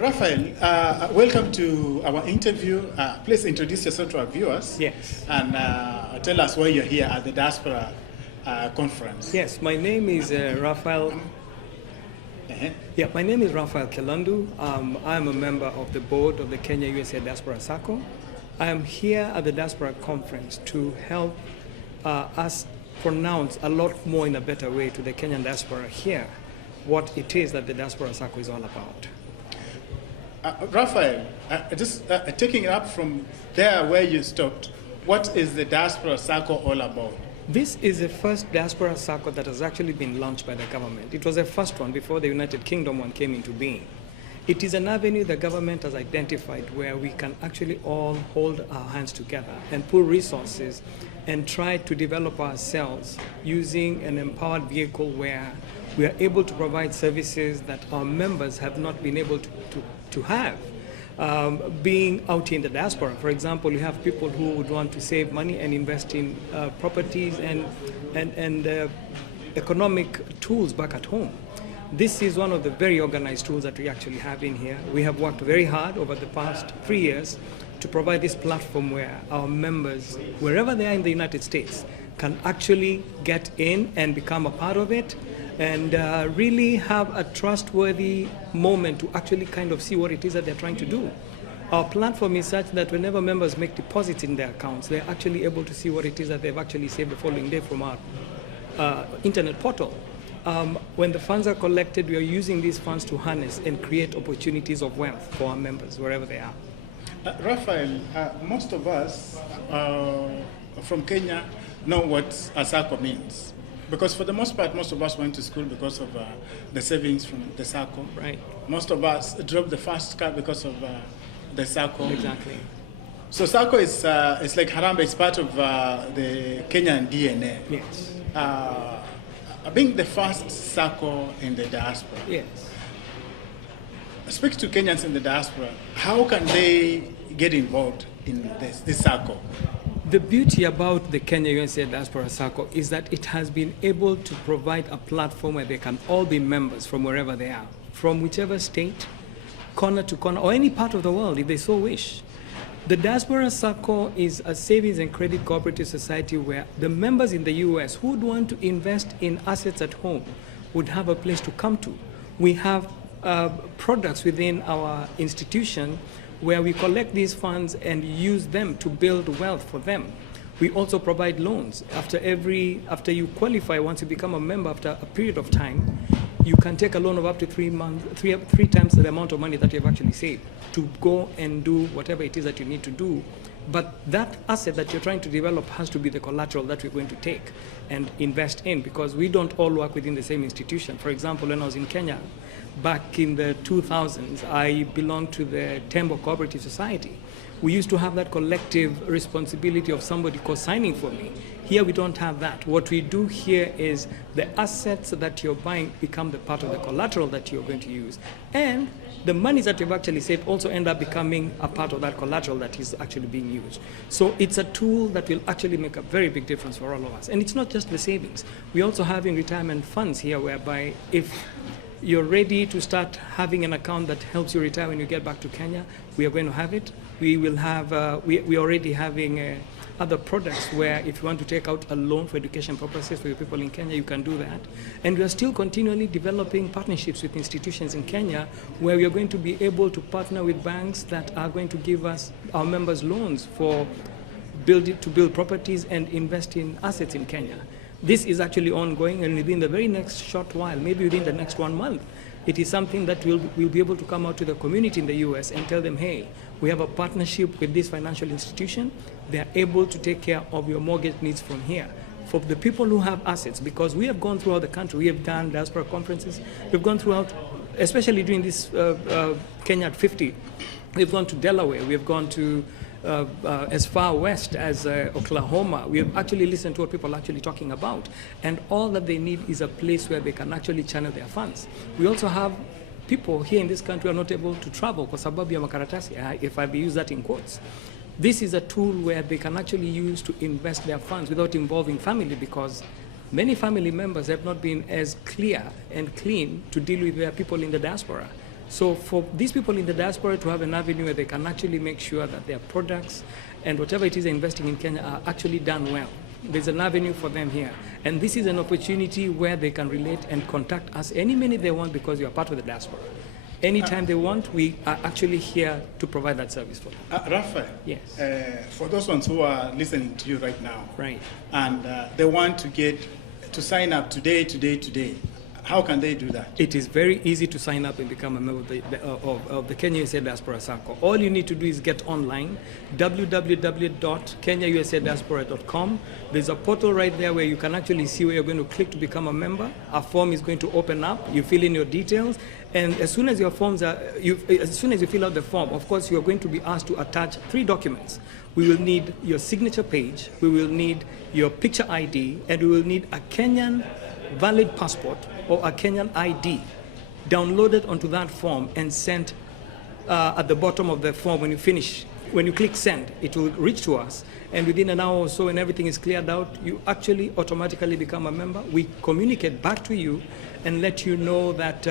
Raphael, welcome to our interview. Please introduce yourself to our viewers. Yes. And tell us why you're here at the Diaspora Conference. Yes, my name is Raphael. Yeah, my name is Raphael Kilundu. I'm a member of the board of the Kenya USA Diaspora Sacco. I am here at the Diaspora Conference to help us pronounce a lot more in a better way to the Kenyan diaspora here what it is that the Diaspora Sacco is all about. Raphael, just taking it up from there where you stopped, what is the Diaspora Sacco all about? This is the first Diaspora Sacco that has actually been launched by the government. It was the first one before the United Kingdom one came into being. It is an avenue the government has identified where we can actually all hold our hands together and pool resources and try to develop ourselves using an empowered vehicle where we are able to provide services that our members have not been able to have. Being out in the diaspora, for example, you have people who would want to save money and invest in properties and economic tools back at home. This is one of the very organized tools that we actually have in here. We have worked very hard over the past 3 years to provide this platform where our members, wherever they are in the United States, can actually get in and become a part of it and really have a trustworthy moment to actually kind of see what it is that they're trying to do. Our platform is such that whenever members make deposits in their accounts, they're actually able to see what it is that they've actually saved the following day from our internet portal. When the funds are collected, we are using these funds to harness and create opportunities of wealth for our members wherever they are. Raphael, most of us from Kenya know what a Sacco means. Because for the most part, most of us went to school because of the savings from the Sacco. Right. Most of us drove the first car because of the Sacco. Exactly. So Sacco is it's like Harambee, it's part of the Kenyan DNA. Yes. Being the first Sacco in the diaspora. Yes. Speak to Kenyans in the diaspora. How can they get involved in this Sacco? The beauty about the Kenya USA Diaspora Sacco is that it has been able to provide a platform where they can all be members from wherever they are, from whichever state, corner to corner, or any part of the world if they so wish. The Diaspora Sacco is a savings and credit cooperative society where the members in the US who would want to invest in assets at home would have a place to come to. We have products within our institution where we collect these funds and use them to build wealth for them. We also provide loans. After you qualify, once you become a member after a period of time, you can take a loan of up to 3 times the amount of money that you've actually saved to go and do whatever it is that you need to do. But that asset that you're trying to develop has to be the collateral that we're going to take and invest in, because we don't all work within the same institution. For example, when I was in Kenya, back in the 2000s, I belonged to the Tembo Cooperative Society. We used to have that collective responsibility of somebody co-signing for me. Here we don't have that. What we do here is the assets that you're buying become the part of the collateral that you're going to use. And the monies that you've actually saved also end up becoming a part of that collateral that is actually being used. So it's a tool that will actually make a very big difference for all of us. And it's not just the savings. We also have in retirement funds here whereby if you're ready to start having an account that helps you retire when you get back to Kenya, we are going to have it. We will have, we're already having other products where if you want to take out a loan for education purposes for your people in Kenya, you can do that. And we are still continually developing partnerships with institutions in Kenya where we are going to be able to partner with banks that are going to give us, our members, loans to build properties and invest in assets in Kenya. This is actually ongoing, and within the very next short while, maybe within the next 1 month, it is something that we'll be able to come out to the community in the US and tell them, hey, we have a partnership with this financial institution. They're able to take care of your mortgage needs from here. For the people who have assets, because we have gone throughout the country, we have done diaspora conferences, we've gone throughout, especially during this Kenya at 50, we've gone to Delaware, we've gone to as far west as Oklahoma. We have actually listened to what people are actually talking about. And all that they need is a place where they can actually channel their funds. We also have people here in this country who are not able to travel kwa sababu ya makaratasi, if I use that in quotes. This is a tool where they can actually use to invest their funds without involving family, because many family members have not been as clear and clean to deal with their people in the diaspora. So for these people in the diaspora to have an avenue where they can actually make sure that their products and whatever it is they're investing in Kenya are actually done well. There's an avenue for them here. And this is an opportunity where they can relate and contact us any minute they want because we are part of the diaspora. Anytime they want, we are actually here to provide that service for them. Raphael, yes. For those ones who are listening to you right now, right, and they want to sign up today, how can they do that? It is very easy to sign up and become a member of the Kenya USA Diaspora Sacco. All you need to do is get online, www.kenyausa.diaspora.com. There's a portal right there where you can actually see where you're going to click to become a member. A form is going to open up. You fill in your details, and as soon as your forms are, as soon as you fill out the form, of course, you're going to be asked to attach 3 documents. We will need your signature page, we will need your picture ID, and we will need a Kenyan valid passport or a Kenyan ID downloaded onto that form and sent at the bottom of the form. When you finish, when you click send, it will reach to us, and within an hour or so, when everything is cleared out, you actually automatically become a member. We communicate back to you and let you know that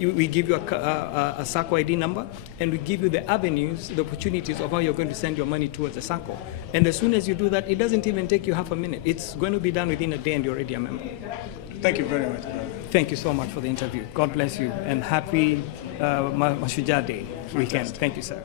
we give you a Sacco ID number, and we give you the avenues, the opportunities of how you're going to send your money towards the Sacco. And as soon as you do that, it doesn't even take you half a minute. It's going to be done within a day and you're already a member. Thank you very much, brother. Thank you so much for the interview. God bless you, and happy Mashujaa Day weekend. Thank you, sir.